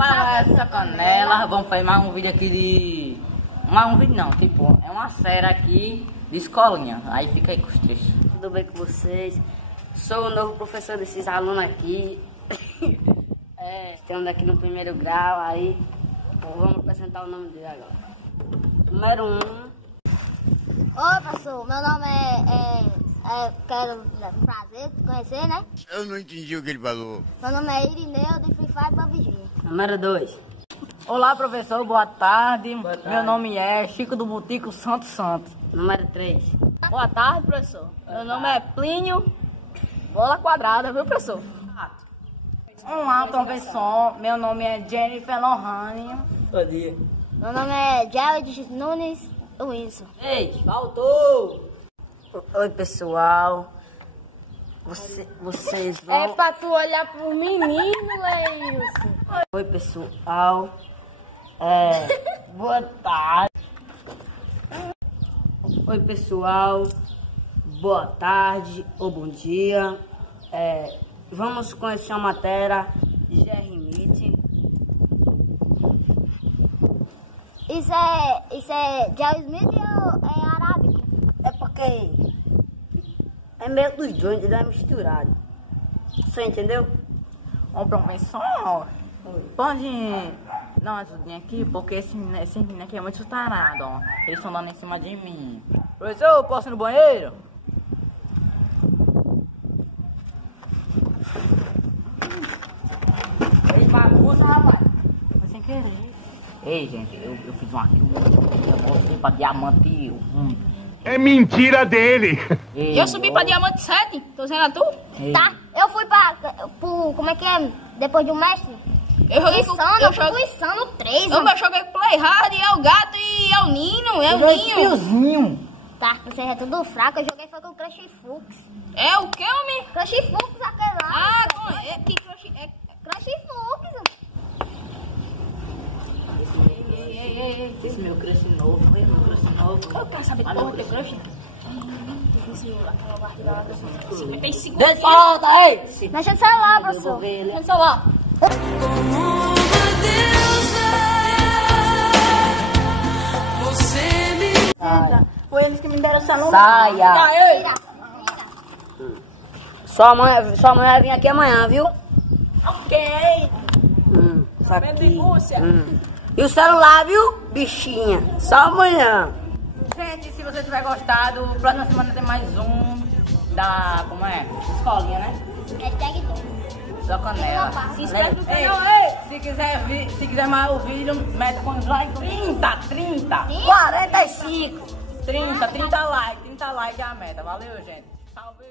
Para essa canela, vamos fazer mais um vídeo aqui de... Mais um vídeo não, tipo, é uma série aqui de escolinha. Aí fica aí com os trechos. Tudo bem com vocês? Sou o novo professor desses alunos aqui. Estamos aqui no primeiro grau, aí vamos apresentar o nome dele agora. Número 1. Oi, professor, meu nome quero prazer te conhecer, né? Eu não entendi o que ele falou. Meu nome é Irineu, de Free Fire PUBG. Número 2. Olá, professor, boa tarde. Meu nome é Chico do Butico Santos. Número 3. Boa tarde, professor. Meu nome é Plínio, bola quadrada, viu, professor? Olá, professor, meu nome é Jennifer Lohane. Bom dia. Meu nome é Jared Nunes Wilson. Ei, faltou! Oi, pessoal. Vocês vão... É pra tu olhar pro menino, Leilson. Oi, pessoal. Boa tarde. Oi, pessoal. Boa tarde ou bom dia. Vamos conhecer a matéria GRMIT. Isso é Jared Smith ou é arábico? É porque é meio dos dois, entendeu? É misturado. Você entendeu? Ô, professor, pode dar uma ajudinha aqui, porque esse menino aqui é muito tarado, ó. Eles estão dando em cima de mim. Professor, posso ir no banheiro? Ei, bagunça, rapaz. Foi sem querer. Ei, gente, eu fiz aqui eu mostrei pra diamante 1. É mentira dele. Eu subi pra diamante 7, tô dizendo a tu? Tá, eu fui pro como é que é? Depois de um mestre? Eu joguei Eu fui pro Insano 3, Eu joguei Play Hard, é o gato e é o Ninho, é o Ninho. Fiozinho. Tá, vocês é tudo fraco, eu joguei foi com o Crush Fux. É o que, homem? Crush Fux, aquele lá. Ah, que crush... Crush Fux. Ei, esse meu crush novo, Eu quero saber Olha qual é o o teu crush. Deixa volta, ei! Mexa no celular, Eu vou professor. ver ele. Deixa eu lá. Foi eles que me deram essa nota. Saia. Tira. Sua mãe vai vir aqui amanhã, viu? Ok. Isso aqui. Denúncia. E o celular, viu, bichinha? Só amanhã. Gente, se você tiver gostado, próxima semana tem mais um da, como é? Escolinha, né? Hashtag 2. Da canela. Se inscreve no Ei, canal, ei. se quiser mais o vídeo, mete com os likes 30. 45. 30 likes é a meta. Valeu, gente. Salve.